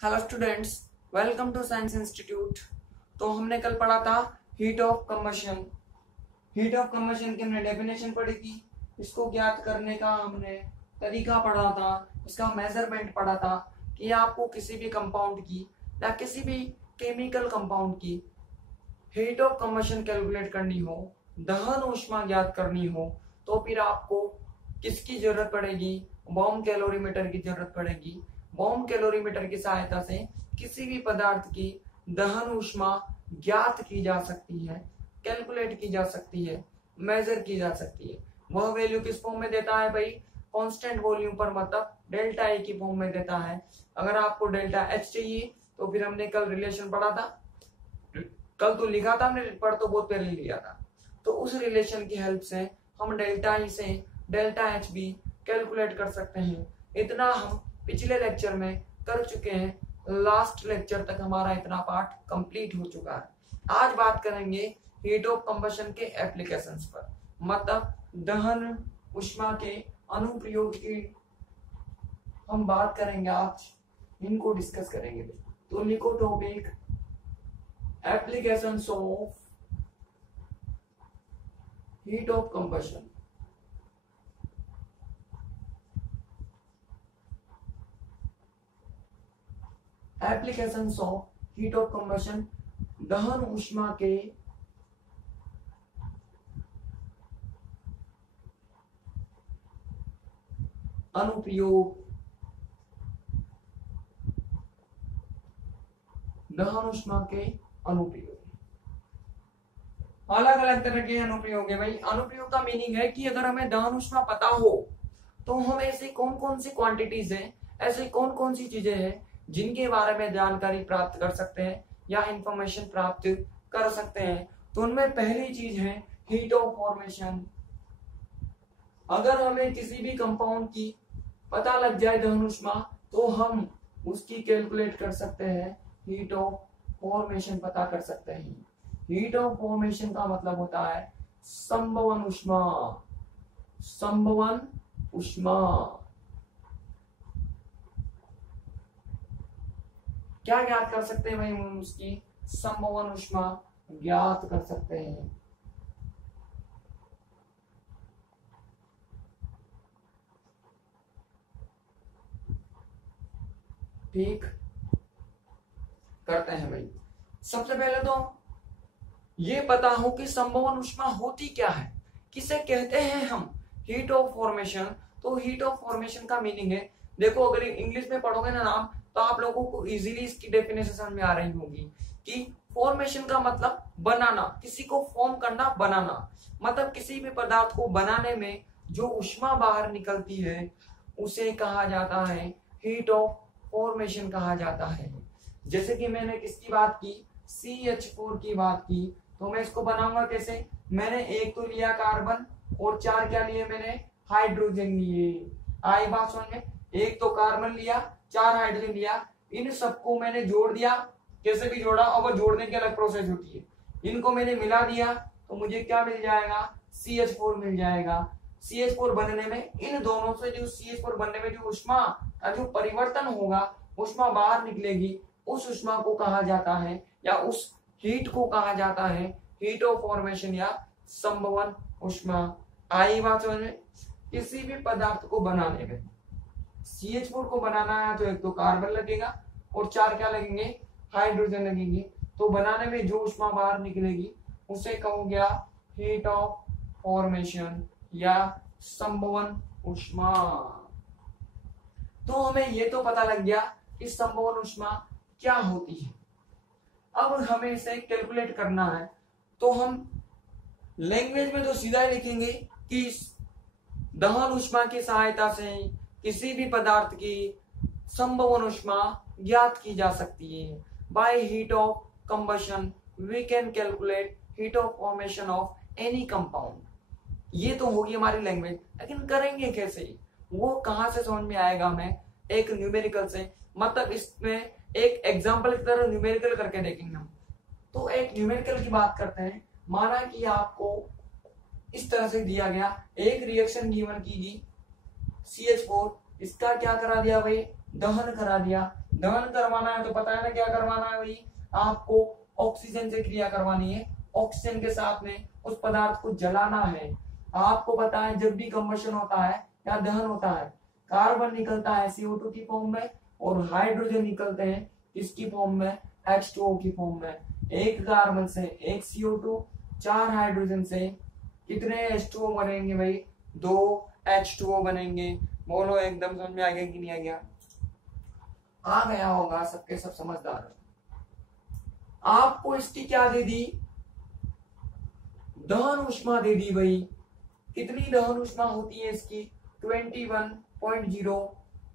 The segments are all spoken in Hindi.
Hello students, welcome to science institute. तो हमने कल पढ़ा था heat of combustion. Heat of combustion की हमने डेफिनेशन पढ़ी थी। इसको ज्ञात करने का हमने तरीका पढ़ा था, इसका मेजरमेंट पढ़ा था कि आपको किसी भी कंपाउंड की या किसी भी केमिकल कंपाउंड की हीट ऑफ कंबशन कैलकुलेट करनी हो, दहन ऊष्मा ज्ञात करनी हो, तो फिर आपको किसकी जरूरत पड़ेगी? बॉम कैलोरीमीटर की जरूरत पड़ेगी। बॉम कैलोरीमीटर की सहायता से किसी भी पदार्थ की दहन ऊष्मा ज्ञात की जा सकती है, कैलकुलेट की जा सकती है, मेजर की जा सकती है। वह वैल्यू किस फॉर्म में देता है भाई? कांस्टेंट वॉल्यूम पर, मतलब डेल्टा ए की फॉर्म में देता है। अगर आपको डेल्टा एच चाहिए तो फिर हमने कल रिलेशन पढ़ा था, कल तो लिखा था हमने, पढ़ तो बहुत पहले लिया था। तो उस रिलेशन की हेल्प से हम डेल्टा ई से डेल्टा एच भी कैलकुलेट कर सकते हैं। इतना हम पिछले लेक्चर में कर चुके हैं। लास्ट लेक्चर तक हमारा इतना पार्ट कंप्लीट हो चुका है। आज बात करेंगे हीट ऑफ कंबशन के एप्लीकेशंस पर, मतलब दहन ऊष्मा के अनुप्रयोग की हम बात करेंगे आज, इनको डिस्कस करेंगे। तो लिखो topic applications of heat of combustion. Applications of heat of combustion, दहन ऊष्मा के अनुप्रयोग, दहन ऊष्मा के अनुप्रयोग। अलग अलग तरह के अनुप्रयोग है भाई। अनुप्रयोग का मीनिंग है कि अगर हमें दहन ऊष्मा पता हो तो हम ऐसी कौन कौन सी क्वांटिटीज हैं, ऐसी कौन कौन सी चीजें हैं जिनके बारे में जानकारी प्राप्त कर सकते हैं या इंफॉर्मेशन प्राप्त कर सकते हैं। तो उनमें पहली चीज है हीट ऑफ फॉर्मेशन। अगर हमें किसी भी कंपाउंड की पता लग जाए दहन ऊष्मा, तो हम उसकी कैलकुलेट कर सकते हैं, हीट ऑफ फॉर्मेशन पता कर सकते हैं। हीट ऑफ फॉर्मेशन का मतलब होता है संभवन ऊष्मा। संभवन ऊष्मा क्या ज्ञात कर सकते हैं भाई? हम उसकी संभवन ऊष्मा ज्ञात कर सकते हैं। ठीक करते हैं भाई। सबसे पहले तो ये पता हो कि संभवन ऊष्मा होती क्या है, किसे कहते हैं हम? Heat of formation. तो हीट ऑफ फॉर्मेशन का मीनिंग है, देखो अगर इंग्लिश में पढ़ोगे ना नाम, तो आप लोगों को इजीली इसकी डेफिनेशन समझ में आ रही होगी कि फॉर्मेशन का मतलब बनाना, किसी को फॉर्म करना, बनाना। मतलब किसी भी पदार्थ को बनाने में जो ऊष्मा बाहर निकलती है उसे कहा जाता है हीट ऑफ फॉर्मेशन कहा जाता है। जैसे कि मैंने किसकी बात की? CH4 की बात की। तो मैं इसको बनाऊंगा कैसे? मैंने एक तो लिया कार्बन और 4 क्या लिए मैंने? हाइड्रोजन लिए। आई बात समझ में? एक तो कार्बन लिया, 4 हाइड्रोजन लिया, इन सबको मैंने जोड़ दिया। कैसे भी जोड़ा, और वो जोड़ने की अलग प्रोसेस होती है। इनको मैंने मिला दिया तो मुझे क्या मिल जाएगा? CH4 मिल जाएगा। CH4 बनने में, इन दोनों से जो CH4 बनने में जो ऊष्मा का जो परिवर्तन होगा, ऊष्मा बाहर निकलेगी, उस ऊष्मा को कहा जाता है, या उस हीट को कहा जाता है हीट ऑफ फॉर्मेशन या संभवन ऊष्मा। आई बात समझ में? किसी भी पदार्थ को बनाने में CH4 को बनाना है तो एक तो कार्बन लगेगा और 4 क्या लगेंगे? हाइड्रोजन लगेंगे। तो बनाने में जो ऊष्मा बाहर निकलेगी उसे कहोगे हीट ऑफ फॉर्मेशन या संभवन ऊष्मा। तो हमें ये तो पता लग गया कि संभवन ऊष्मा क्या होती है। अब हमें इसे कैलकुलेट करना है, तो हम लैंग्वेज में तो सीधा ही लिखेंगे कि दहन ऊष्मा की सहायता से किसी भी पदार्थ की संभवन ऊष्मा ज्ञात की जा सकती है। By heat of combustion we can calculate heat of formation of any compound. ये तो होगी हमारी लैंग्वेज, लेकिन करेंगे कैसे? वो कहां से समझ में आएगा हमें? एक न्यूमेरिकल से। मतलब इसमें एक एग्जांपल की तरह न्यूमेरिकल करके देखेंगे हम। तो एक न्यूमेरिकल की बात करते हैं। माना कि आपको इस तरह से दिया गया, एक रिएक्शन गिवन कीजिए CH4, इसका क्या करा दिया भाई? दहन करा दिया। दहन करवाना है तो पता है ना क्या करवाना है भाई, आपको ऑक्सीजन से क्रिया करवानी है, ऑक्सीजन के साथ में उस पदार्थ को जलाना है। आपको पता है जब भी कंबशन होता है या दहन होता है, कार्बन निकलता है CO2 की फॉर्म में और हाइड्रोजन निकलते हैं किसकी फॉर्म में, H2O की फॉर्म में। एक कार्बन से एक CO2, 4 हाइड्रोजन से कितने H2O बनेंगे भाई, 2 H2O बनेंगे। बोलो एकदम समझ में आ गया कि नहीं आ गया? आ गया होगा, सबके सब समझदार। आपको इसकी क्या दे दी, दहन उष्मा दे दी भाई। कितनी दहन उष्मा होती है इसकी, 21.0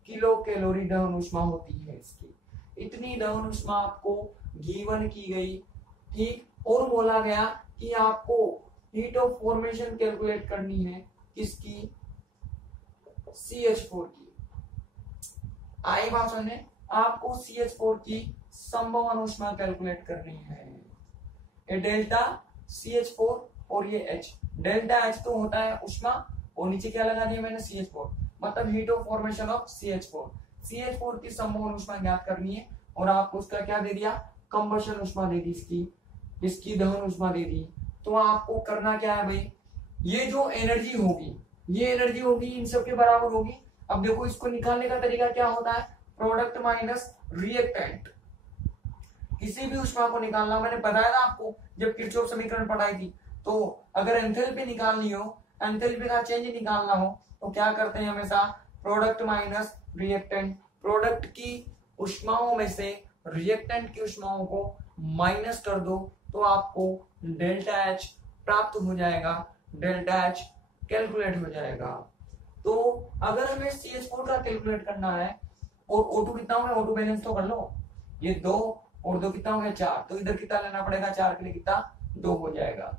किलो कैलोरी दहन उष्मा होती है इसकी। इतनी दहन उष्मा आपको गिवन की गई, ठीक। और बोला गया कि आपको हीट ऑफ फॉर्मेशन कैलकुलेट करनी है किसकी, CH4 की। आई बात सुनने, आपको CH4 की संभवन उष्मा कैलकुलेट करनी है। ये डेल्टा CH4 और ये H, डेल्टा H तो होता है उष्मा और नीचे क्या लगा दिया मैंने, CH4, मतलब heat of formation of CH4। CH4 की संभवन उष्मा ज्ञात करनी है और आपको उसका क्या दे दिया, कंबशन उष्मा दे दी इसकी दहन उष्मा दे दी। तो आपको करना क्या है भाई, ये जो एनर्जी होगी, ये एनर्जी होगी इन सब के बराबर होगी। अब देखो इसको निकालने का तरीका क्या होता है, प्रोडक्ट माइनस रिएक्टेंट। किसी भी उष्मा को निकालना, मैंने बताया था आपको जब किरचॉफ समीकरण पढ़ाई थी, तो अगर एंथैल्पी निकालनी हो, एंथैल्पी का चेंज निकालना हो तो क्या करते हैं हमेशा, प्रोडक्ट माइनस रिएक्टेंट। प्रोडक्ट की उष्माओं में से रिएक्टेंट की उष्माओं को माइनस कर दो तो आपको डेल्टा H प्राप्त हो जाएगा, डेल्टा H कैलकुलेट हो जाएगा। तो अगर हमें CH4 का कैलकुलेट करना है और O2 कितना हो गया, O2 बैलेंस तो कर लो, ये 2 और 2 कितना हो गया 4, तो इधर कितना लेना पड़ेगा, 4 के लिए कितना 2 हो जाएगा।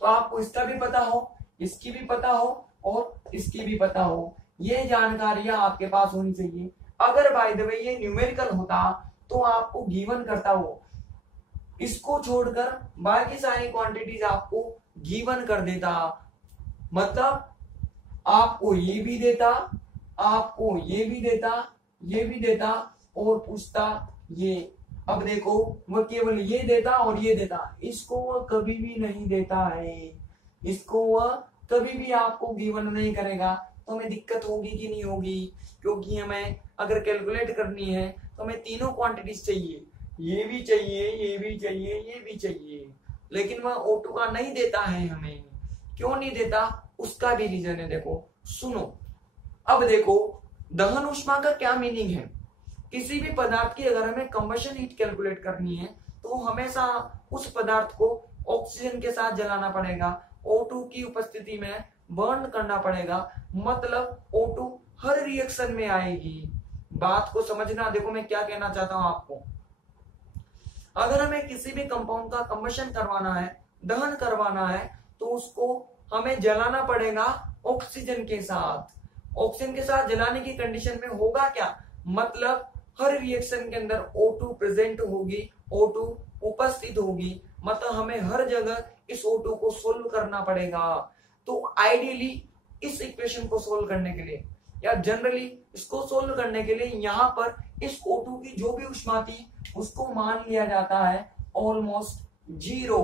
तो आपको इसका भी पता हो, इसकी भी पता हो और इसकी भी पता हो, ये जानकारियां आपके पास होनी चाहिए। अगर बाय द वे ये न्यूमेरिकल होता तो आपको गिवन करता हो, इसको छोड़कर बाकी सारी क्वांटिटीज आपको गिवन कर देता, मतलब आपको ये भी देता, आपको ये भी देता, ये भी देता और पूछता ये। अब देखो वह केवल ये देता और ये देता, इसको वह कभी भी नहीं देता है, इसको वह कभी भी आपको गिवन नहीं करेगा। तो हमें दिक्कत होगी कि नहीं होगी, क्योंकि हमें अगर कैलकुलेट करनी है तो हमें तीनों क्वांटिटीज चाहिए, ये भी चाहिए, ये भी चाहिए, ये भी चाहिए, लेकिन वह O2 का नहीं देता है हमें। क्यों नहीं देता, उसका भी रीजन है, देखो सुनो। अब देखो दहन उष्मा का क्या मीनिंग है, किसी भी पदार्थ की अगर हमें कंबशन हीट कैलकुलेट करनी है तो हमेशा उस पदार्थ को ऑक्सीजन के साथ जलाना पड़ेगा, O2 की उपस्थिति में बर्न करना पड़ेगा, मतलब O2 हर रिएक्शन में आएगी। बात को समझना, देखो मैं क्या कहना चाहता हूं आपको। अगर हमें किसी भी कंपाउंड का कंबशन करवाना है, दहन करवाना है, तो उसको हमें जलाना पड़ेगा ऑक्सीजन के साथ। ऑक्सीजन के साथ जलाने की कंडीशन में होगा क्या, मतलब हर रिएक्शन के अंदर O2 प्रेजेंट होगी, O2 उपस्थित होगी, मतलब हमें हर जगह इस O2 को सोल्व करना पड़ेगा। तो आइडियली इस इक्वेशन को सोल्व करने के लिए या जनरली इसको सोल्व करने के लिए यहाँ पर इस O2 की जो भी उष्मा थी उसको मान लिया जाता है ऑलमोस्ट 0,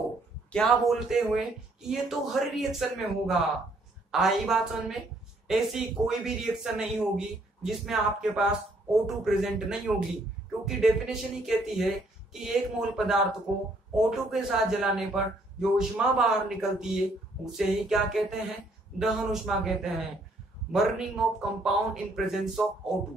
क्या बोलते हुए कि ये तो हर रिएक्शन में होगा। आई बात समझ में, ऐसी कोई भी रिएक्शन नहीं होगी जिसमें आपके पास O2 प्रेजेंट नहीं होगी, क्योंकि डेफिनेशन ही कहती है कि एक मोल पदार्थ को O2 के साथ जलाने पर जो उष्मा बाहर निकलती है उसे ही क्या कहते हैं, दहन उष्मा कहते हैं। Burning of compound in presence of O2,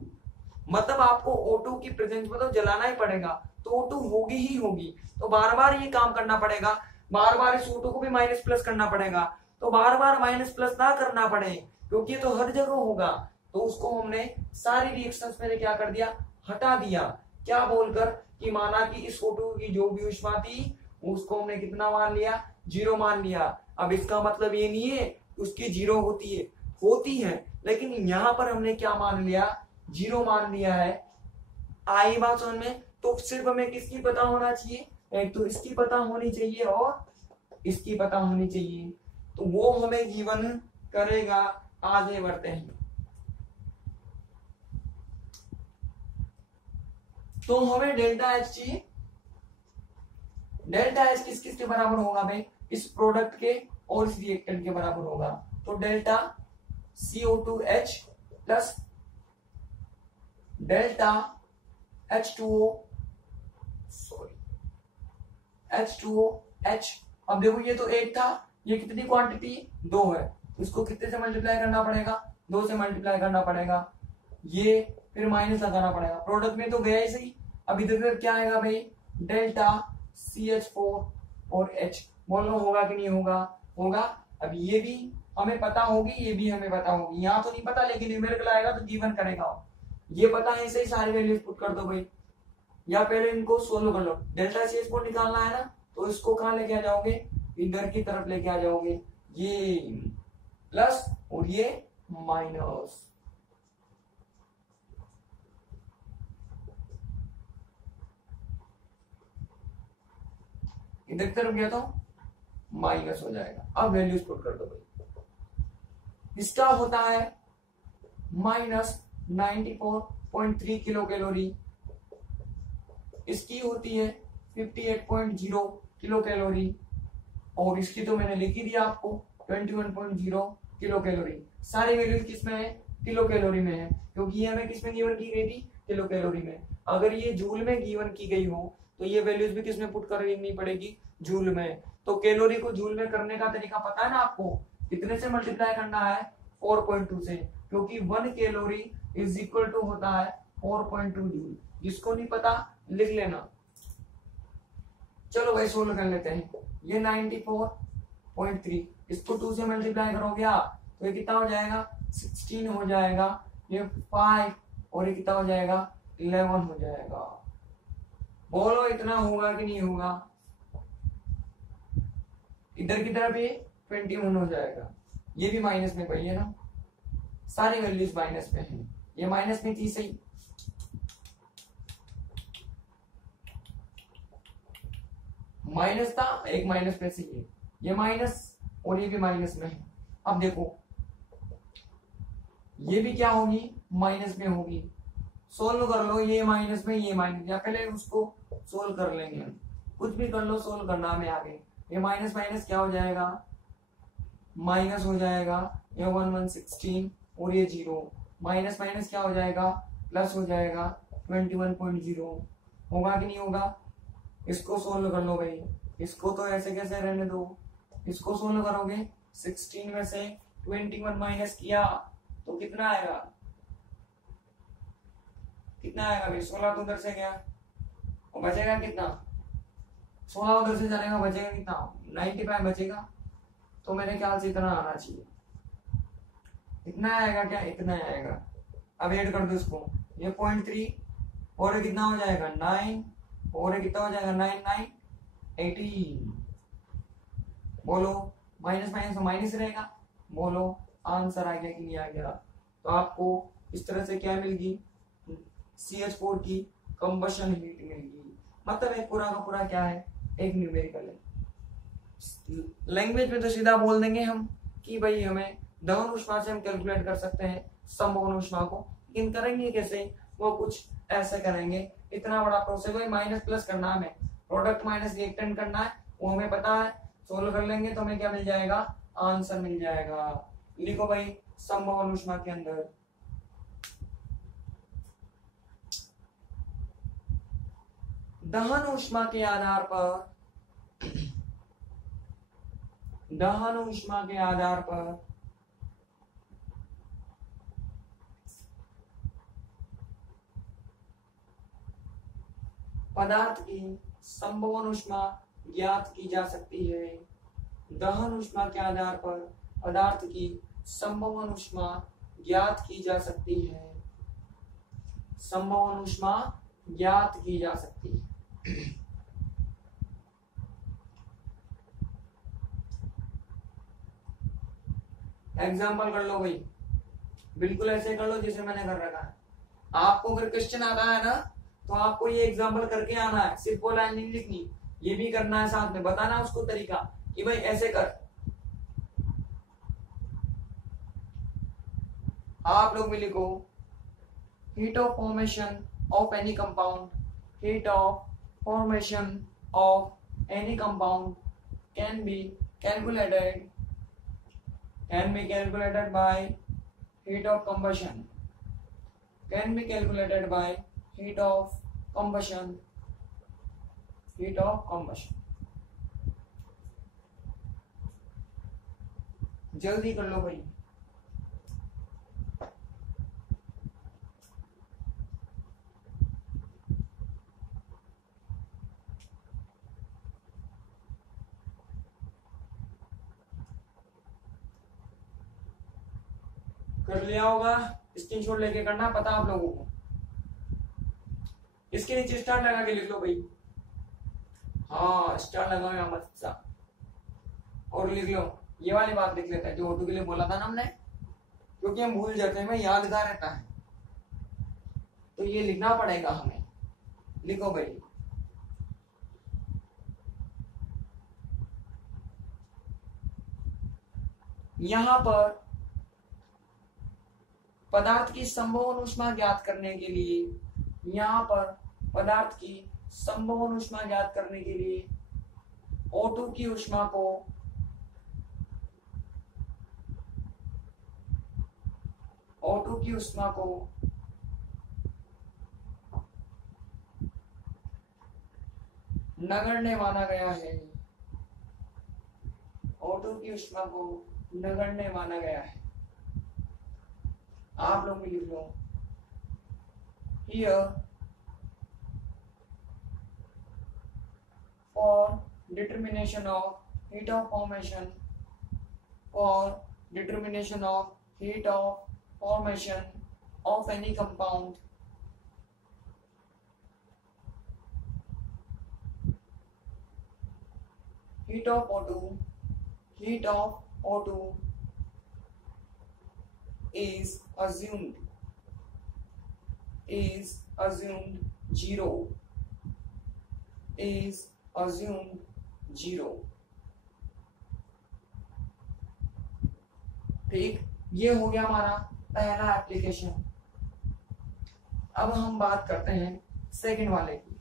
मतलब आपको O2 की प्रेजेंस में तो जलाना ही पड़ेगा, तो O2 होगी ही होगी, तो बार बार ये काम करना पड़ेगा, बार बार इस O2 को भी माइनस प्लस करना पड़ेगा। तो बार बार माइनस प्लस ना करना पड़े क्योंकि ये तो हर जगह होगा, तो उसको हमने सारी रिएक्शंस में क्या कर दिया, हटा दिया, क्या बोलकर कि माना कि इस O2 की जो भी उष्मा थी उसको हमने कितना मान लिया, 0 मान लिया। अब इसका मतलब ये नहीं है उसकी 0 होती है, लेकिन यहाँ पर हमने क्या मान लिया, 0 मान लिया है। आई बात समझ में, तो सिर्फ हमें किसकी पता होना चाहिए, एक तो इसकी पता होनी चाहिए और इसकी पता होनी चाहिए, तो वो हमें गिवन करेगा। आगे बढ़ते हैं, तो हमें डेल्टा एच चाहिए। डेल्टा एच किस किस के बराबर होगा भाई, इस प्रोडक्ट के और इस रिएक्टेंट के बराबर होगा। तो delta CO2H plus delta H2O H2OH। अब देखो ये तो एक था, ये कितनी क्वांटिटी 2 है, इसको कितने से मल्टीप्लाई करना पड़ेगा, 2 से मल्टीप्लाई करना पड़ेगा, ये फिर माइनस लगाना पड़ेगा, प्रोडक्ट में तो गया ही सही। अब इधर क्या आएगा भाई, डेल्टा CH4 और H। बोलो होगा कि नहीं होगा, होगा। अब ये भी हमें पता होगी, ये भी हमें पता होगी, यहाँ तो नहीं पता लेकिन न्यूमेरिकल आएगा तो गिवन करेगा, ये पता है, ऐसे ही सारी वैल्यूज पुट कर दो भाई, या पहले इनको सोल्व कर लो। डेल्टा CH4 निकालना है ना, तो इसको कहाँ लेके आ जाओगे, इधर की तरफ लेके आ जाओगे, ये प्लस और ये माइनस। इधर की तरफ गया तो माइनस हो जाएगा। अब वैल्यूज पुट कर दो भाई, इसका होता है माइनस 94.3 किलो कैलोरी, इसकी होती है 58.0 किलो कैलोरी, और इसकी तो मैंने लिख ही दिया आपको 21.0 किलो कैलोरी। सारी वैल्यूज किसमें है, किलो कैलोरी में है, क्योंकि ये हमें किसमें गिवन की गई थी, किलो कैलोरी में। अगर ये जूल में गिवन की गई हो तो ये वैल्यूज भी किसमें पुट करनी पड़ेगी, जूल में। तो कैलोरी को जूल में करने का तरीका पता है ना आपको, कितने से मल्टीप्लाई करना है, 4.2 से, क्योंकि 1 कैलोरी इज इक्वल टू होता है 4.2 जूल। जिसको नहीं पता लिख लेना। चलो भाई सोल्व कर लेते हैं। ये 94.3, इसको 2 से मल्टीप्लाई करोगे तो ये कितना हो जाएगा, 16 हो जाएगा, ये 5 और ये कितना हो जाएगा, 11 हो जाएगा। बोलो इतना होगा कि नहीं होगा, इधर की तरफ ये 21 हो जाएगा, ये भी माइनस में भाई है ना, सारी वैल्यूज माइनस में है, ये माइनस में थी सही, माइनस था, एक माइनस में से ये माइनस और ये भी माइनस में है। अब देखो ये भी क्या होगी, माइनस में होगी। सोल्व कर लो, ये माइनस में ये माइनस, या पहले उसको सोल्व कर लेंगे, कुछ भी कर लो, सोल्व करना में आगे। ये माइनस माइनस क्या हो जाएगा, माइनस हो जाएगा, ये 1 16 और ये 0, माइनस माइनस क्या हो जाएगा, प्लस हो जाएगा, 21.0 होगा कि नहीं होगा। इसको सोल्व कर लो भाई, इसको तो ऐसे कैसे रहने दो, इसको सोल्व करोगे 16 में से 21 माइनस किया तो कितना आएगा, कितना आएगा भाई, 16 तो उधर से गया, और बचेगा कितना, 16 उधर से जाएगा, बचेगा कितना, 95 बचेगा। तो मेरे ख्याल से इतना आना चाहिए, इतना आएगा क्या, इतना आएगा। अब ऐड कर दो इसको, ये 0.3 और ये कितना हो जाएगा 9 और ये कितना हो जाएगा 9 9 18। बोलो माइनस माइनस माइनस रहेगा, बोलो आंसर आ गया कि नहीं आ गया। तो आपको इस तरह से क्या मिलेगी, CH4 की कंबशन हीट मिलेगी। मतलब एक पूरा का पूरा क्या है, एक न्यूमेरिकल है। लैंग्वेज में तो सीधा बोल देंगे हम कि भाई हमें दहन ऊष्मा से हम कैलकुलेट कर सकते हैं संवहन ऊष्मा को, लेकिन करेंगे कैसे, वो कुछ ऐसे करेंगे। इतना बड़ा प्रोसेस है, माइनस प्लस करना है हमें, प्रोडक्ट माइनस रिएक्टेंट करना है, वो हमें पता है, सोल्व कर लेंगे तो हमें क्या मिल जाएगा, आंसर मिल जाएगा। लिखो भाई संवहन ऊष्मा के अंदर दहन ऊष्मा के आधार पर, दहन ऊष्मा के आधार पर पदार्थ की संवहन ऊष्मा ज्ञात की जा सकती है। दहन ऊष्मा के आधार पर पदार्थ की संवहन ऊष्मा ज्ञात की जा सकती है, संवहन ऊष्मा ज्ञात की जा सकती है। एग्जाम्पल कर लो भाई, बिल्कुल ऐसे कर लो जैसे मैंने कर रखा है। आपको अगर क्वेश्चन आता है ना तो आपको ये एग्जाम्पल करके आना है, सिर्फ वो लाइन नहीं लिखनी, ये भी करना है, साथ में बताना उसको तरीका कि भाई ऐसे कर। आप लोग भी लिखो heat of formation of any compound heat of formation of any compound can be calculated by heat of combustion, can be calculated by heat of combustion. जल्दी कर लो भाई। कर लिया होगा, स्क्रीनशॉट लेके करना, पता आप लोगों को। इसके नीचे स्टार लगा के लिख लो भाई। हाँ स्टार लगाओ या मत सा। और लिख लो, ये वाली बात लिख लेता है जो ऑटो के लिए बोला था ना हमने, क्योंकि हम भूल जाते हैं, मैं यादगार रहता है तो ये लिखना पड़ेगा हमें। लिखो भाई, यहां पर पदार्थ की संभवन ऊष्मा ज्ञात करने के लिए, यहां पर पदार्थ की संभवन ऊष्मा ज्ञात करने के लिए O2 की ऊष्मा को नगण्य माना गया है। O2 की ऊष्मा को नगण्य माना गया है। आप लोग भी लिख लो, here for determination of heat of formation of any compound, heat of O2 is assumed zero। ठीक, ये हो गया हमारा पहला एप्लीकेशन। अब हम बात करते हैं सेकंड वाले की।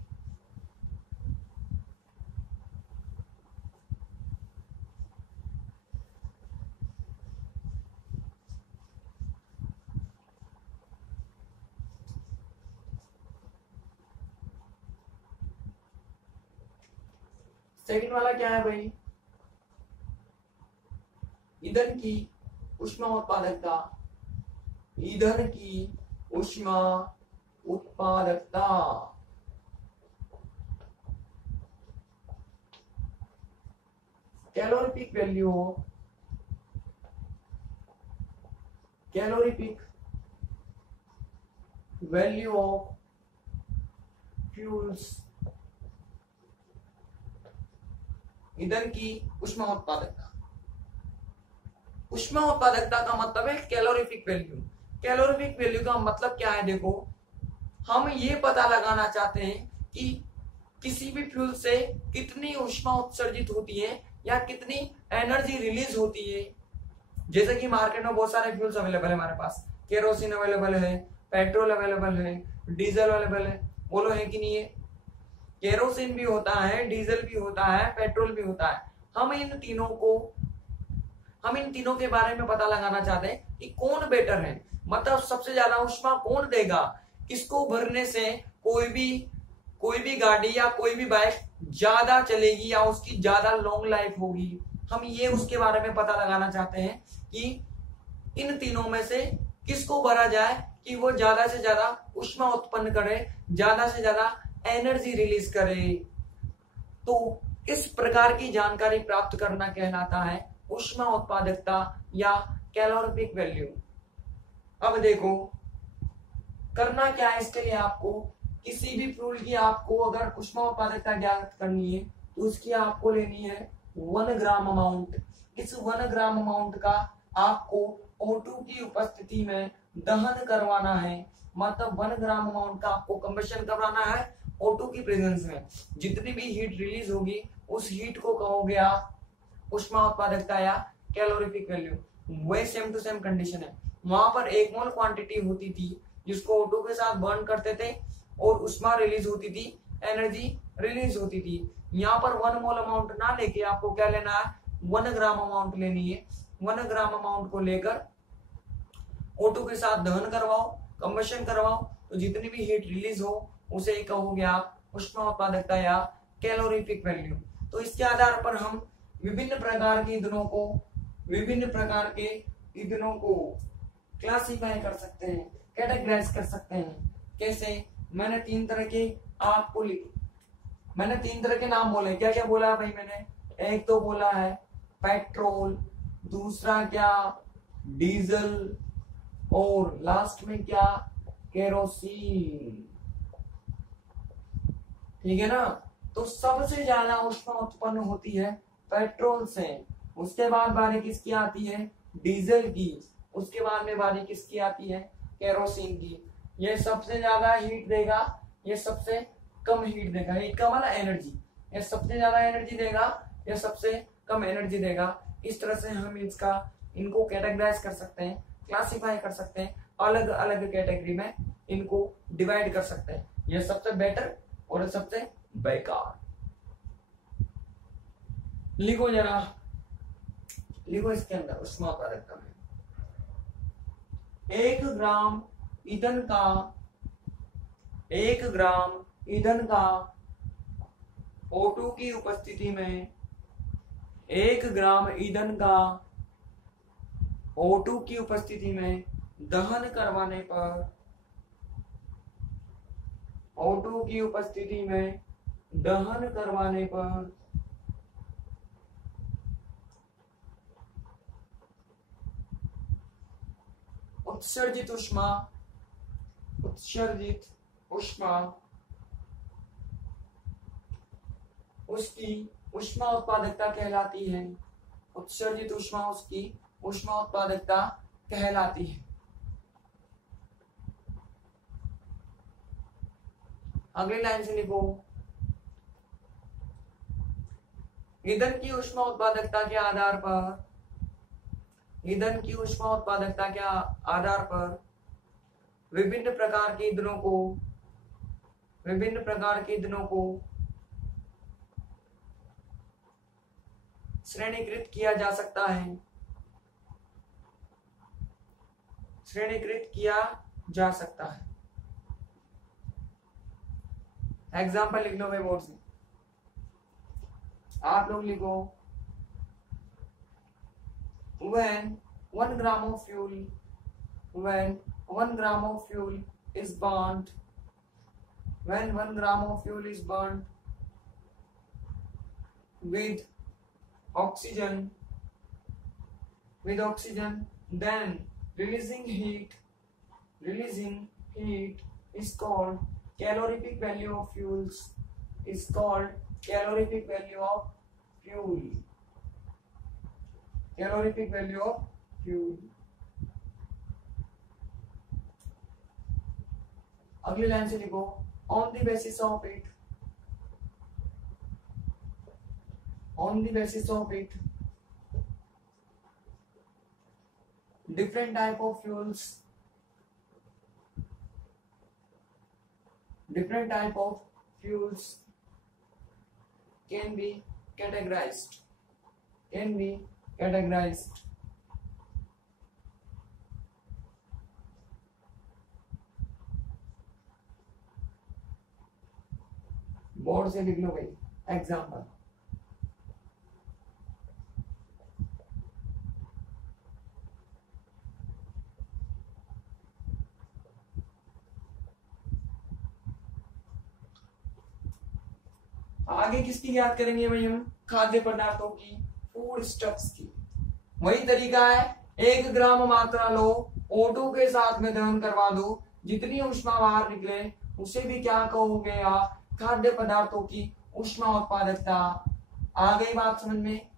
सेकंड वाला क्या है भाई? ईंधन की ऊष्मा उत्पादकता, ईंधन की ऊष्मा उत्पादकता। कैलोरीफिक वैल्यू ऑफ फ्यूल्स, ईंधन की ऊष्मा उत्पादकता। ऊष्मा उत्पादकता का मतलब है कैलोरीफिक वैल्यू। कैलोरीफिक वैल्यू का मतलब क्या है? देखो, हम ये पता लगाना चाहते हैं कि किसी भी फ्यूल से कितनी ऊष्मा उत्सर्जित होती है या कितनी एनर्जी रिलीज होती है। जैसे कि मार्केट में बहुत सारे फ्यूल्स अवेलेबल है हमारे पास, केरोसिन अवेलेबल है, पेट्रोल अवेलेबल है, डीजल अवेलेबल है। बोलो है कि नहीं है? केरोसिन भी होता है, डीजल भी होता है, पेट्रोल भी होता है। हम इन तीनों के बारे में पता लगाना चाहते हैं कि कौन बेटर है, मतलब सबसे ज्यादा ऊष्मा कौन देगा, किसको भरने से कोई भी गाड़ी या कोई भी बाइक ज्यादा चलेगी या उसकी ज्यादा लॉन्ग लाइफ होगी। हम ये उसके बारे में पता लगाना चाहते हैं कि इन तीनों में से किसको भरा जाए कि वो ज्यादा से ज्यादा ऊष्मा उत्पन्न करे, ज्यादा से ज्यादा एनर्जी रिलीज करे। तो इस प्रकार की जानकारी प्राप्त करना कहलाता है ऊष्मा उत्पादकता या कैलोरीफिक वैल्यू। अब देखो करना क्या है इसके लिए, आपको किसी भी फ्यूल की आपको अगर ऊष्मा उत्पादकता ज्ञात करनी है तो उसकी आपको लेनी है 1 ग्राम अमाउंट। इस 1 ग्राम अमाउंट का आपको O2 की उपस्थिति में दहन करवाना है, मतलब 1 ग्राम अमाउंट का आपको कंबशन करवाना है O2 की प्रेजेंस में। जितनी भी हीट रिलीज होगी उस हीट को कहोगे आप ऊष्मा उत्पादकता या कैलोरीफिक वैल्यू। वही सेम टू सेम कंडीशन है। वहां पर 1 मोल क्वांटिटी होती थी जिसको O2 के साथ बर्न करते थे और ऊष्मा रिलीज होती थी एनर्जी रिलीज होती थी। यहाँ पर 1 मोल अमाउंट ना लेके आपको क्या लेना है, 1 ग्राम अमाउंट लेनी है। 1 ग्राम अमाउंट को लेकर O2 के साथ दहन करवाओ, कंबशन करवाओ, तो जितनी भी हीट रिलीज हो उसे कहोगे आप ऊष्मा उत्पादकता या कैलोरीफिक वैल्यू। तो इसके आधार पर हम विभिन्न प्रकार के ईंधनों को क्लासिफाई कर सकते हैं, कैटेगराइज कर सकते हैं। कैसे? मैंने 3 तरह के नाम बोले। क्या क्या बोला है भाई मैंने? एक तो बोला है पेट्रोल, दूसरा क्या डीजल, और लास्ट में क्या केरोसिन। ठीक है ना? तो सबसे ज्यादा ऊष्मा उत्पन्न होती है पेट्रोल से, उसके बाद बारी किसकी आती है, डीजल की, उसके बाद में बारी किसकी आती है, केरोसिन की। ये सबसे ज्यादा हीट देगा, ये सबसे कम हीट देगा। हीट का मतलब एनर्जी, ये सबसे ज्यादा एनर्जी देगा, ये सबसे कम एनर्जी देगा। इस तरह से हम इनको कैटेगराइज कर सकते हैं, क्लासिफाई कर सकते हैं, अलग अलग कैटेगरी में इनको डिवाइड कर सकते हैं। ये सबसे बेटर और ये सबसे बेकार। लिखो जरा, लिखो इसके अंदर ऊष्मा उत्पादकता में 1 ग्राम ईंधन का O2 की उपस्थिति में 1 ग्राम ईंधन का O2 की उपस्थिति में दहन करवाने पर O2 की उपस्थिति में दहन करवाने पर उत्सर्जित ऊष्मा उसकी ऊष्मा उत्पादकता कहलाती है। उत्सर्जित ऊष्मा उसकी ऊष्मा उत्पादकता कहलाती है। अगली लाइन से लिखो, ईंधन की ऊष्मा उत्पादकता के आधार पर विभिन्न प्रकार के ईंधनों को श्रेणीकृत किया जा सकता है। एग्जाम्पल लिख लो भाई बोर्ड से, आप लोग लिखो, when 1 gram of fuel is burnt with oxygen, then releasing heat is called calorific value of fuel. Calorific value of fuel. अगली लाइन से लिखो, on the basis of it different type of fuels can be categorized. Board से लिख लो भाई एग्जाम्पल। आगे किसकी याद करेंगे भाई हम? खाद्य पदार्थों की, फूड स्टफ्स की। वही तरीका है, 1 ग्राम मात्रा लो, O2 के साथ में दहन करवा दो, जितनी ऊष्मा बाहर निकले उसे भी क्या कहोगे आप? खाद्य पदार्थों की ऊष्मा उत्पादकता। आ गई बात समझ में?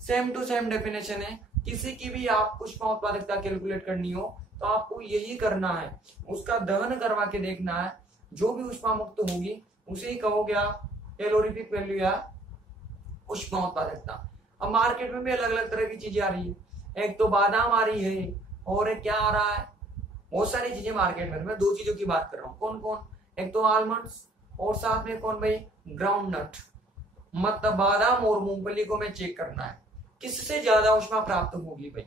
सेम टू सेम डेफिनेशन है। किसी की भी आप ऊष्मा उत्पादकता कैलकुलेट करनी हो तो आपको यही करना है, उसका दहन करवा के देखना है, जो भी ऊष्मा मुक्त होगी उसे ही कहोगे आप कैलोरीफिक वैल्यू या ऊष्मा उत्पादकता। अब मार्केट में भी अलग अलग तरह की चीजें आ रही है, एक तो बादाम आ रही है और एक क्या आ रहा है, बहुत सारी चीजें मार्केट में। मैं 2 चीजों की बात कर रहा हूँ। कौन कौन? एक तो आलमंड्स और साथ में कौन भाई, ग्राउंड नट, मतलब बादाम और मूंगफली को मैं चेक करना है किससे ज्यादा ऊष्मा प्राप्त होगी भाई।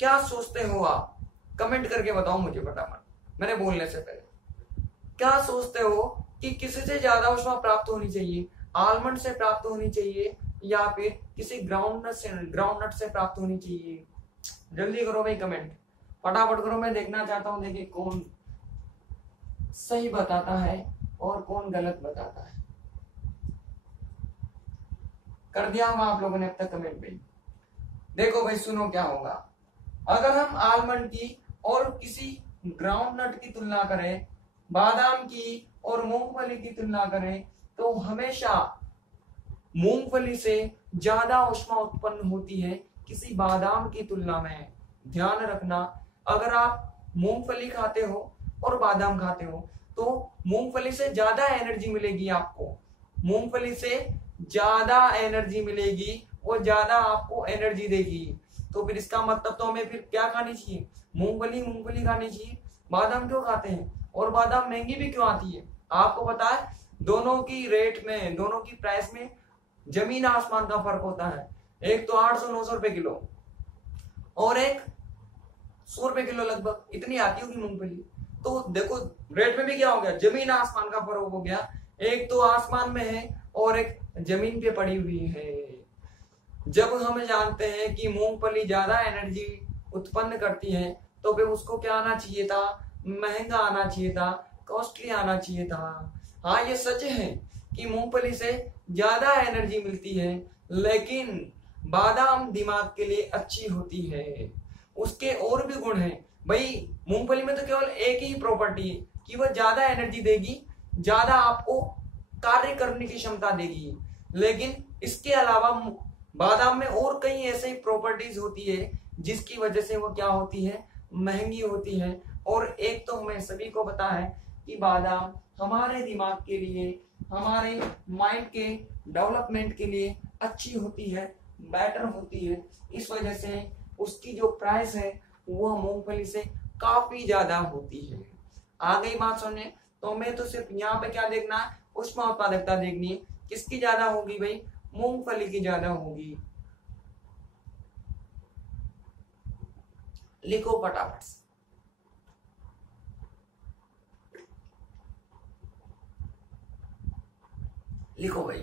क्या सोचते हो आप, कमेंट करके बताओ मुझे फटाफट मैंने बोलने से पहले। क्या सोचते हो कि किससे ज्यादा ऊष्मा प्राप्त होनी चाहिए, आलमंड से प्राप्त होनी चाहिए या फिर किसी ग्राउंड नट से प्राप्त होनी चाहिए? जल्दी करो भाई कमेंट, फटाफट करो, मैं देखना चाहता हूं देखिए कौन सही बताता है और कौन गलत बताता है। कर दिया होगा आप लोगों ने अब तक कमेंट पे। देखो भाई सुनो क्या होगा, अगर हम आलमंड की और किसी ग्राउंड नट की तुलना करें, बादाम की और मूंगफली की तुलना करें, तो हमेशा मूंगफली से ज्यादा ऊष्मा उत्पन्न होती है किसी बादाम की तुलना में। ध्यान रखना, अगर आप मूंगफली खाते हो और बादाम खाते हो तो मूंगफली से ज्यादा एनर्जी मिलेगी आपको, मूंगफली से ज्यादा एनर्जी मिलेगी और ज्यादा आपको एनर्जी देगी। तो फिर इसका मतलब तो हमें फिर क्या खानी चाहिए, मूंगफली खानी चाहिए। बादाम क्यों खाते हैं, और बादाम महंगी भी क्यों आती है? आपको पता है दोनों की रेट में, दोनों की प्राइस में जमीन आसमान का फर्क होता है। एक तो 800-900 रुपए किलो और एक 100 रुपए किलो लगभग, इतनी आती होगी मूंगफली। तो देखो रेट में भी क्या हो गया, जमीन आसमान का फर्क हो गया। एक तो आसमान में है और एक जमीन पे पड़ी हुई है। जब हम जानते हैं कि मूंगफली ज्यादा एनर्जी उत्पन्न करती है तो फिर उसको क्या आना चाहिए था, महंगा आना चाहिए था, कॉस्टली आना चाहिए था। हाँ ये सच है कि मूंगफली से ज्यादा एनर्जी मिलती है, लेकिन बादाम दिमाग के लिए अच्छी होती है, उसके और भी गुण हैं भाई। मूंगफली में तो केवल एक ही प्रॉपर्टी है कि वह ज्यादा एनर्जी देगी, ज्यादा आपको कार्य करने की क्षमता देगी, लेकिन इसके अलावा बादाम में और कई ऐसे प्रॉपर्टीज होती है जिसकी वजह से वो क्या होती है, महंगी होती है। और एक तो हमें सभी को पता है कि बादाम हमारे दिमाग के लिए, हमारे माइंड के डेवलपमेंट के लिए अच्छी होती है, बेटर होती है। इस वजह से उसकी जो प्राइस है वो मूंगफली से काफी ज्यादा होती है। आ गई बात सुनने, तो हमें तो सिर्फ यहाँ पे क्या देखना है, ऊष्मा उत्पादकता देखनी है, किसकी ज्यादा होगी भाई, मूंगफली की ज्यादा होगी। लिखो फटाफट से, लिखो भाई।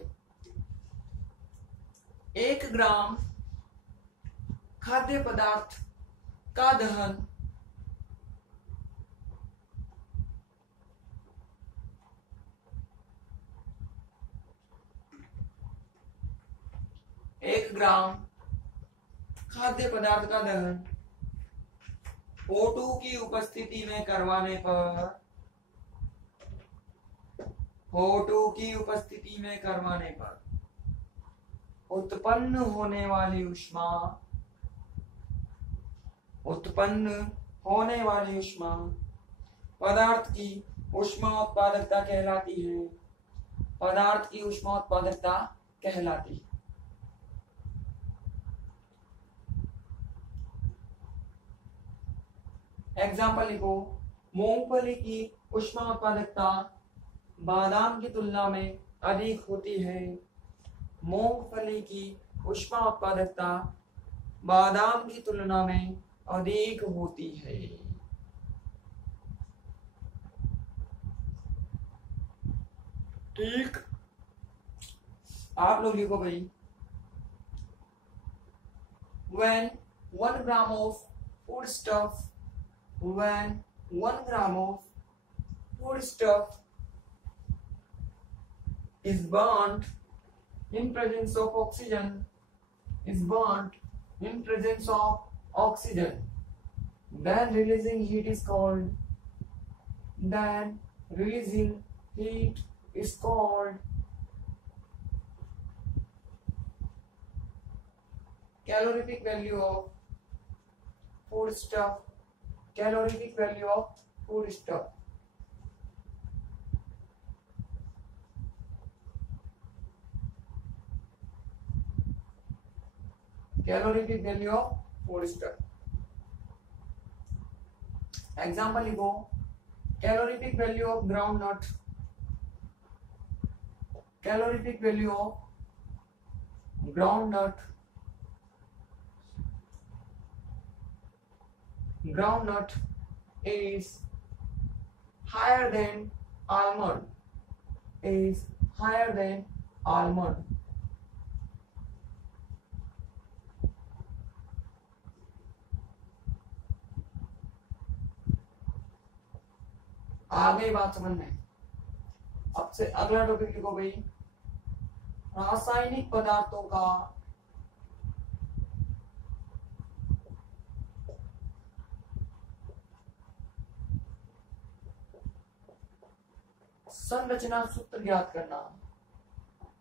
1 ग्राम खाद्य पदार्थ का दहन 1 ग्राम खाद्य पदार्थ का दहन O2 की उपस्थिति में करवाने पर, O2 की उपस्थिति में करवाने पर उत्पन्न होने वाली ऊष्मा, पदार्थ की ऊष्मा उत्पादकता कहलाती है, पदार्थ की ऊष्मा उत्पादकता कहलाती है। एग्जाम्पल लिखो, मूंगफली की ऊष्मा उत्पादकता बादाम की तुलना में अधिक होती है, मूंगफली की ऊष्मा उत्पादकता बादाम की तुलना में अधिक होती है। ठीक, आप लोग लिखो भाई, when 1 gram of foodstuff, when 1 gram of foodstuff is burnt in presence of oxygen, then releasing heat is called, calorific value of foodstuff, calorific value of foodstuff. Calorific value of foodstuff. Example लिखो, calorific value of groundnut, calorific value of groundnut is higher than almond, आगे बात समझ में। अब से अगला टॉपिक लिखो भाई, रासायनिक पदार्थों का संरचना सूत्र ज्ञात करना,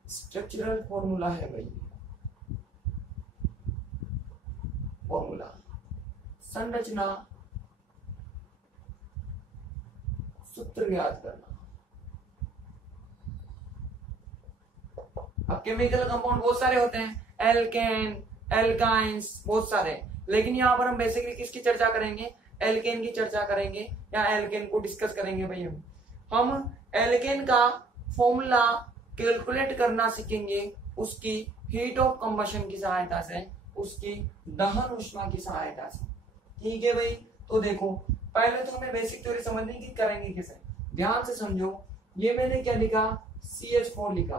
स्ट्रक्चरल फॉर्मूला है भाई, फॉर्मूला संरचना सूत्र ज्ञात करना। अब केमिकल कंपाउंड बहुत सारे होते हैं, एल्केन, एल्काइंस, बहुत सारे, लेकिन यहाँ पर हम बेसिकली किसकी चर्चा करेंगे, एल्केन की चर्चा करेंगे, या एल्केन को डिस्कस करेंगे भाई। हम एल्केन का फॉर्मूला कैलकुलेट करना सीखेंगे, उसकी हीट ऑफ कंबशन की सहायता से, उसकी दहन ऊष्मा की सहायता से। ठीक है भाई, तो देखो पहले तो हमें बेसिक थ्योरी समझने की करेंगे किसे, ध्यान से समझो। ये मैंने क्या लिखा, CH4 लिखा,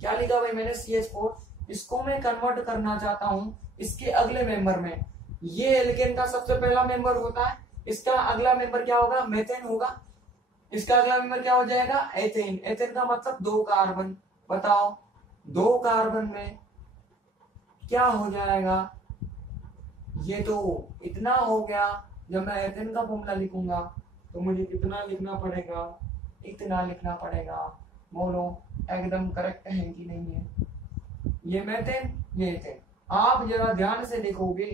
क्या लिखा भाई मैंने, CH4। इसको मैं कन्वर्ट करना चाहता हूं इसके अगले मेंबर में। ये एल्केन का सबसे पहला मेंबर होता है, इसका अगला मेंबर क्या होगा, मेथेन होगा। इसका अगला मेंबर क्या हो जाएगा, एथेन। एथेन का मतलब 2 कार्बन। बताओ 2 कार्बन में क्या हो जाएगा, ये तो इतना हो गया। जब मैं एथेन का फॉर्मूला लिखूंगा तो मुझे कितना लिखना पड़ेगा, इतना लिखना पड़ेगा। बोलो एकदम करेक्ट है कि नहीं है, ये मेथेन, ये एथेन। आप जरा ध्यान से देखोगे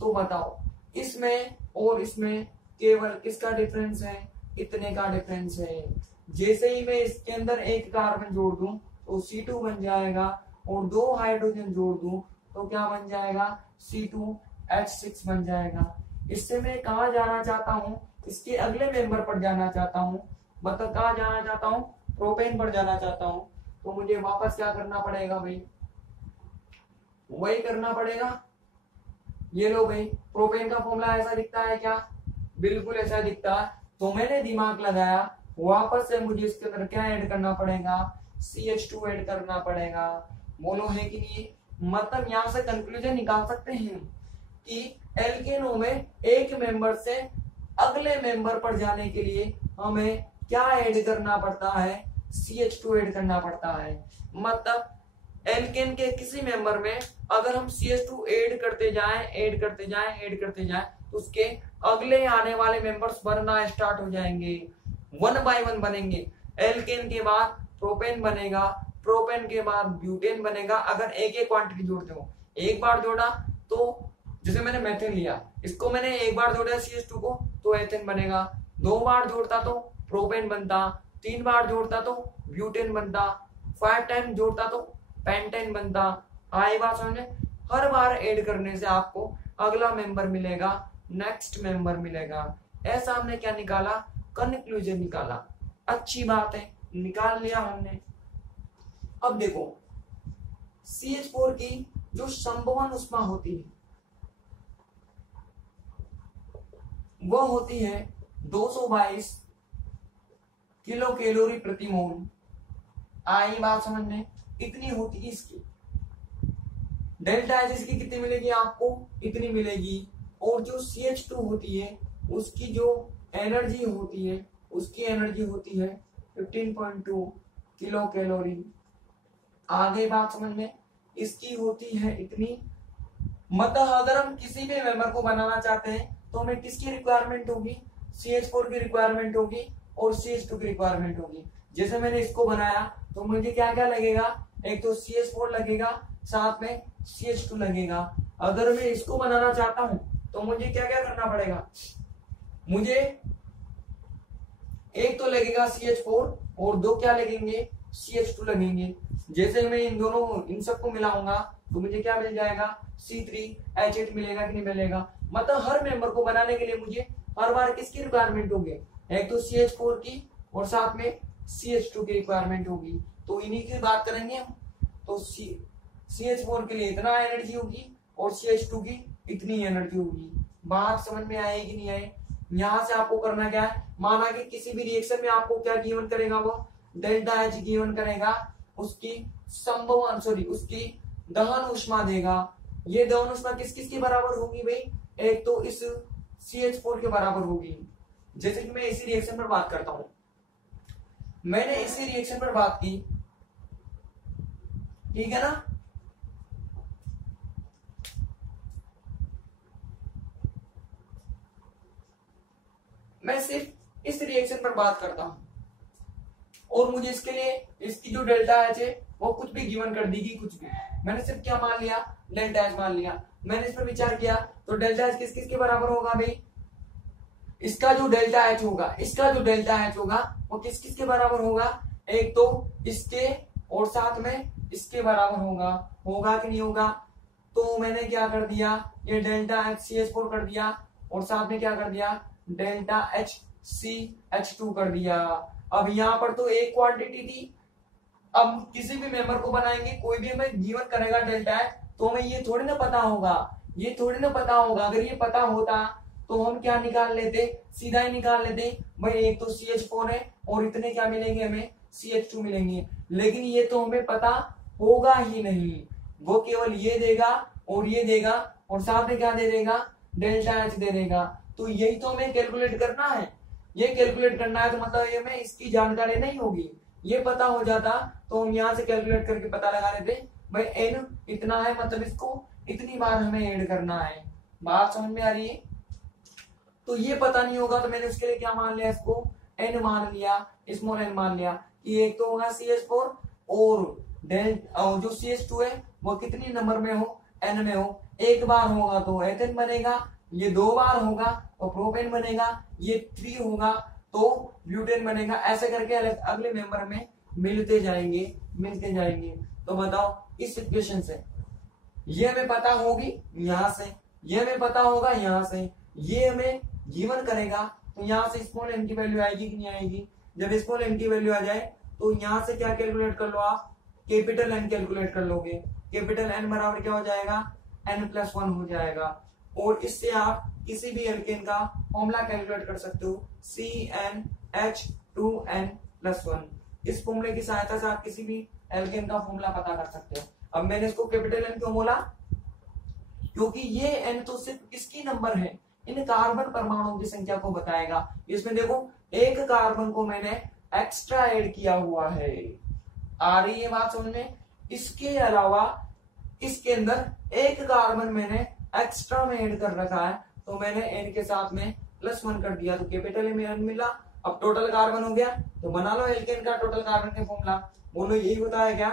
तो बताओ इसमें और इसमें केवल किसका डिफरेंस है, इतने का डिफरेंस है। जैसे ही मैं इसके अंदर एक कार्बन जोड़ दूं तो C2 बन जाएगा, और 2 हाइड्रोजन जोड़ दूं तो क्या बन जाएगा, C2H6 बन जाएगा। इससे मैं कहा जाना चाहता हूं, इसके अगले मेंबर पर जाना चाहता हूं, मतलब कहा जाना चाहता हूं, प्रोपेन पर जाना चाहता हूं। तो मुझे वापस क्या करना पड़ेगा भाई, वही करना पड़ेगा। ये लो भाई, प्रोपेन का फॉर्मूला ऐसा दिखता है क्या, बिल्कुल ऐसा दिखता है। तो मैंने दिमाग लगाया, वापस से मुझे इसके अंदर क्या ऐड करना पड़ेगा, CH2 ऐड करना पड़ेगा। बोलो है कि नहीं, मतलब यहां से कंक्लूजन निकाल सकते हैं कि एल्केनों में एक मेंबर से अगले मेंबर पर जाने के लिए हमें क्या ऐड करना पड़ता है, CH2 ऐड करना पड़ता है। मतलब एल्केन के किसी मेंबर में अगर हम CH2 ऐड करते जाएं तो उसके अगले आने वाले मेंबर्स बनना स्टार्ट हो जाएंगे, 1 बाय 1 बनेंगे। एल्केन के बाद प्रोपेन बनेगा, प्रोपेन के बाद ब्यूटेन बनेगा। अगर एक एक क्वांटिटी जोड़ते हो, एक बार जोड़ा तो जैसे मैंने मेथेन लिया, इसको मैंने एक बार जोड़ा CH2 को तो एथेन बनेगा, 2 बार जोड़ता तो प्रोपेन बनता, 3 बार जोड़ता तो ब्यूटेन बनता, 5 टाइम जोड़ता तो पेंटेन बनता। आई बात समझ में, हर बार ऐड करने से आपको अगला मेंबर मिलेगा, नेक्स्ट मेंबर मिलेगा। ऐसा हमने क्या निकाला, कंक्लूजन निकाला। अच्छी बात है, निकाल लिया हमने। अब देखो CH4 की जो संवहन ऊष्मा होती है वो होती है 222 किलो कैलोरी प्रति मोल। आई बात समझ में, इतनी होती है इसकी। डेल्टा एच इसकी कितनी मिलेगी आपको, इतनी मिलेगी। और जो CH2 होती है उसकी जो एनर्जी होती है, उसकी एनर्जी होती है 15.2 किलो कैलोरी। आगे बात समझ में, इसकी होती है इतनी। मतलब अगर हम किसी भी मेंबर को बनाना चाहते हैं तो हमें किसकी रिक्वायरमेंट होगी, CH4 की रिक्वायरमेंट होगी और CH2 की रिक्वायरमेंट होगी। जैसे मैंने इसको बनाया तो मुझे क्या क्या लगेगा, एक तो CH4 लगेगा, साथ में CH2 लगेगा। अगर मैं इसको बनाना चाहता हूं तो मुझे क्या क्या करना पड़ेगा, मुझे एक तो लगेगा CH4 और 2 क्या लगेंगे, CH2 लगेंगे। जैसे मैं इन सबको मिलाऊंगा तो मुझे क्या मिल जाएगा, C3H8 मिलेगा कि नहीं मिलेगा। मतलब हर मेंबर को बनाने के लिए मुझे हर बार किसकी रिक्वायरमेंट होगी, एक तो CH4 की और साथ में CH2 की रिक्वायरमेंट होगी, तो इन्हीं की बात करेंगे हम। तो CH4 के लिए इतना एनर्जी होगी और CH2 की इतनी एनर्जी होगी। बात समझ में आएगी नहीं आए? यहां से आपको करना क्या है, माना कि किसी भी रिएक्शन में आपको क्या गिवन करेगा, वो डेल्टा एच गिवन करेगा, उसकी संभवन सॉरी उसकी दहन ऊष्मा देगा। ये दहन ऊष्मा किस किस के बराबर होगी भाई, एक तो इस CH4 के बराबर होगी। जैसे कि मैं इसी रिएक्शन पर बात करता हूं, मैंने इसी रिएक्शन पर बात की, ठीक है ना। मैं सिर्फ इस रिएक्शन पर बात करता हूं और मुझे इसके लिए इसकी जो डेल्टा एच है वो कुछ भी गिवन कर देगी, कुछ भी। मैंने सिर्फ क्या मान लिया, डेल्टा एच मान लिया। मैंने इस पर विचार किया तो डेल्टा एच किस किस के बराबर होगा भाई, इसका जो डेल्टा एच होगा, इसका जो डेल्टा एच होगा वो किस किस के बराबर होगा, एक तो इसके और साथ में इसके बराबर होगा। होगा कि नहीं होगा? तो मैंने क्या कर दिया, ये डेल्टा एच CH4 कर दिया और साथ में क्या कर दिया, डेल्टा एच CH2 कर दिया। अब यहाँ पर तो एक क्वांटिटी थी, अब किसी भी मेंबर को बनाएंगे, कोई भी हमें गिवन करेगा डेल्टा एच, तो हमें ये थोड़ी ना पता होगा, ये थोड़ी ना पता होगा। अगर ये पता होता तो हम क्या निकाल लेते, सीधा ही निकाल लेते भाई, एक तो CH4 है और इतने क्या मिलेंगे हमें, CH2 मिलेंगे। लेकिन ये तो हमें पता होगा ही नहीं, वो केवल ये देगा और ये देगा और साथ में क्या दे देगा, डेल्टा एच दे देगा। तो यही तो हमें कैलकुलेट करना है, ये कैलकुलेट करना है। तो मतलब ये में इसकी जानकारी नहीं होगी, ये पता हो जाता तो हम यहाँ से कैलकुलेट करके पता लगा लेते भाई n इतना है, मतलब इसको इतनी बार हमें ऐड करना है। बात समझ में आ रही है? तो ये पता नहीं होगा तो मैंने उसके लिए क्या मान लिया, इसको n मान लिया, स्मॉल n मान लिया कि एक तो होगा CH4 और जो CH2 है वो कितनी नंबर में हो, n में हो। एक बार होगा तो एथेन बनेगा, ये दो बार होगा तो प्रोपेन बनेगा, ये 3 होगा तो ब्यूटेन बनेगा। ऐसे करके अगले मेंबर में मिलते जाएंगे। तो बताओ इस इक्वेशन से ये हमें पता होगी, यहां से ये हमें पता होगा, यहां से ये हमें गिवन करेगा, तो यहां से स्मॉल n की वैल्यू आएगी कि नहीं आएगी। जब स्मॉल n की वैल्यू आ जाए तो यहां से क्या कैलकुलेट कर लो आप, कैपिटल N कैलकुलेट कर लोगे। कैपिटल N बराबर क्या हो जाएगा, n+1 हो जाएगा। और इससे आप किसी भी एल्केन का फॉर्मूला कैलकुलेट कर सकते हो, CnH2n+1। इस फॉर्मूले की सहायता से आप किसी भी एल्केन का फॉर्मूला पता कर सकते हो। अब मैंने इसको कैपिटल N क्यों बोला, क्योंकि ये n तो सिर्फ किसकी नंबर है, इन कार्बन परमाणुओं की संख्या को बताएगा। इसमें देखो एक कार्बन को मैंने एक्स्ट्रा ऐड किया हुआ है, आ रही है बात समझ में। इसके अलावा इसके अंदर एक कार्बन मैंने एक्स्ट्रा में ऐड कर रखा है, तो मैंने n के साथ में +1 कर दिया, तो कैपिटल में n मिला। अब टोटल कार्बन हो गया, तो बना लो एल्केन का टोटल कार्बन का फॉर्मूला। बोलो यही होता है क्या?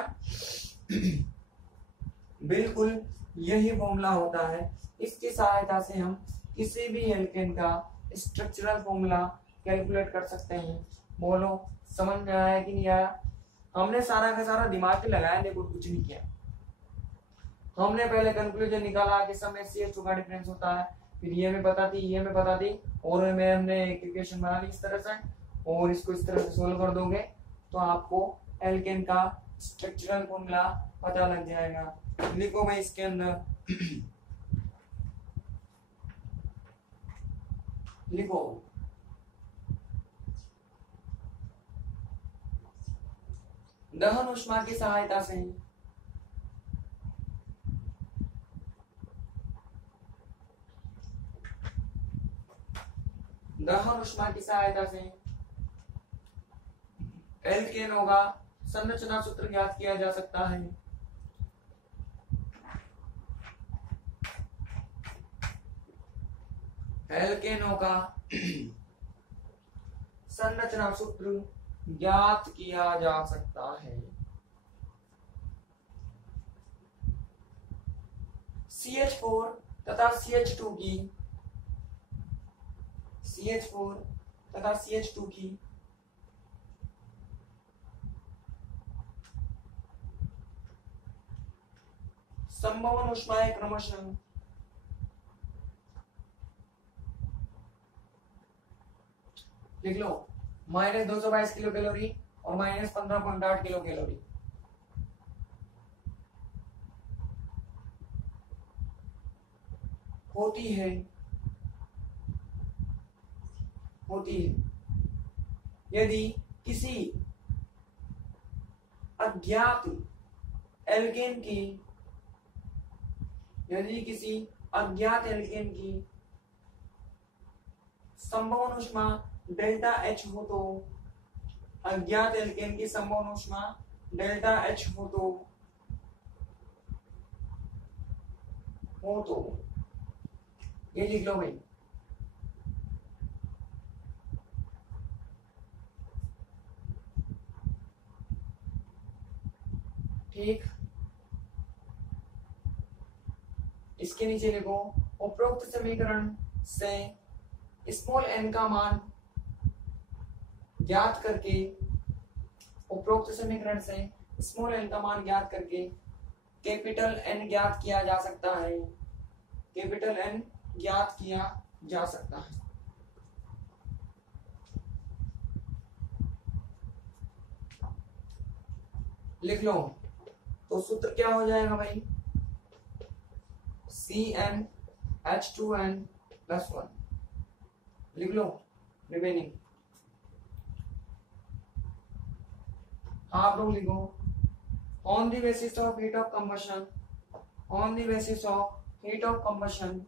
बिल्कुल यही फॉर्मूला होता है। इसकी सहायता से हम किसी भी एल्केन का स्ट्रक्चरल फॉर्मूला कैलकुलेट कर सकते हैं। बोलो समझ में आया कि नहीं आया? हमने सारा का सारा दिमाग ही लगाया, देखो कुछ नहीं किया। हमने पहले कंक्लूजन निकाला कि समय CH2 का डिफरेंस होता है, फिर ये हमें पता थी, ये हमें पता थी, और हमने एक इक्वेशन बना ली इस तरह से, और इसको इस तरह से सोल्व कर दोगे तो आपको एल्केन का स्ट्रक्चरल फॉर्मूला पता लग जाएगा। लिखो भाई इसके अंदर लिखो दहन ऊष्मा की सहायता से एल्केनों का संरचना सूत्र ज्ञात किया जा सकता है। एल्केनों का संरचना सूत्र ज्ञात किया जा सकता है। CH4 तथा CH2 की संभवन ऊष्माएं क्रमशः लिख लो, -222 किलो कैलोरी और -15.8 किलो कैलोरी। होती है यदि किसी अज्ञात एल्केन की संभवन ऊष्मा डेल्टा एच हो तो, अज्ञात एल्केन की संभवन ऊष्मा डेल्टा एच हो तो ये लिख लो भाई। ठीक, इसके नीचे लिखो उपरोक्त समीकरण से स्मॉल एन का मान ज्ञात करके, उपरोक्त समीकरण से स्मॉल एन का मान ज्ञात करके कैपिटल एन ज्ञात किया जा सकता है, कैपिटल एन ज्ञात किया जा सकता है। लिख लो, तो सूत्र क्या हो जाएगा भाई, CnH2n+1 लिख लो रिमेनिंग। आप लोग लिखो on the basis of heat of combustion, on the basis of heat of combustion,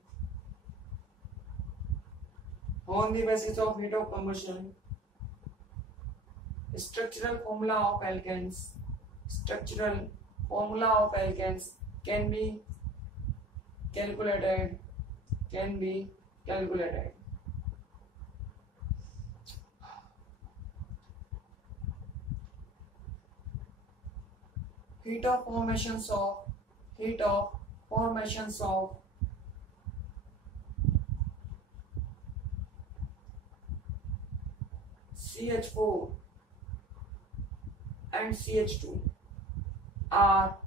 on the basis of heat of combustion structural formula of alkanes, structural formula of alkanes can be calculated, heat of formations of CH4 and CH2 are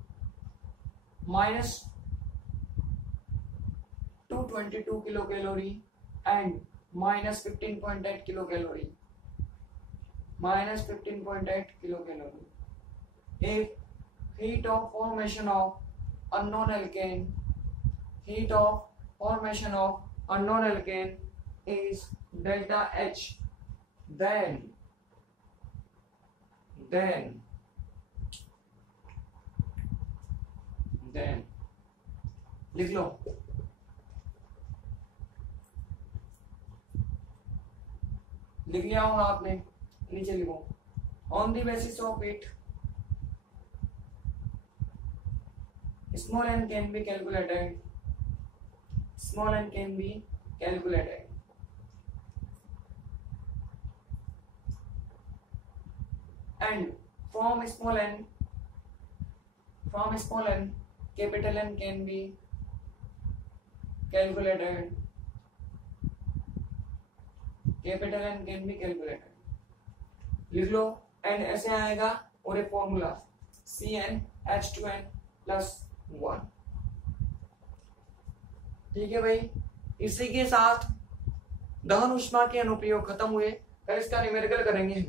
-222 kilocalorie and -15.8 kilocalorie, if heat of formation of unknown alkane, is delta H, then लिख लो, लिख लिया होगा आपने, नीचे लिखो on the basis of it small n can be calculated, and from small n capital N can be calculated, लिख लो। एंड ऐसे आएगा और एक फॉर्मूला CnH2n+1। ठीक है भाई, इसी के साथ दहन ऊष्मा के अनुप्रयोग खत्म हुए। फिर इसका न्यूमेरिकल करेंगे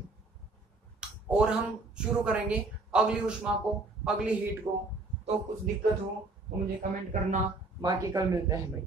और हम शुरू करेंगे अगली ऊष्मा को, अगली हीट को। तो कुछ दिक्कत हो तो मुझे कमेंट करना, बाकी कल मिलते हैं भाई।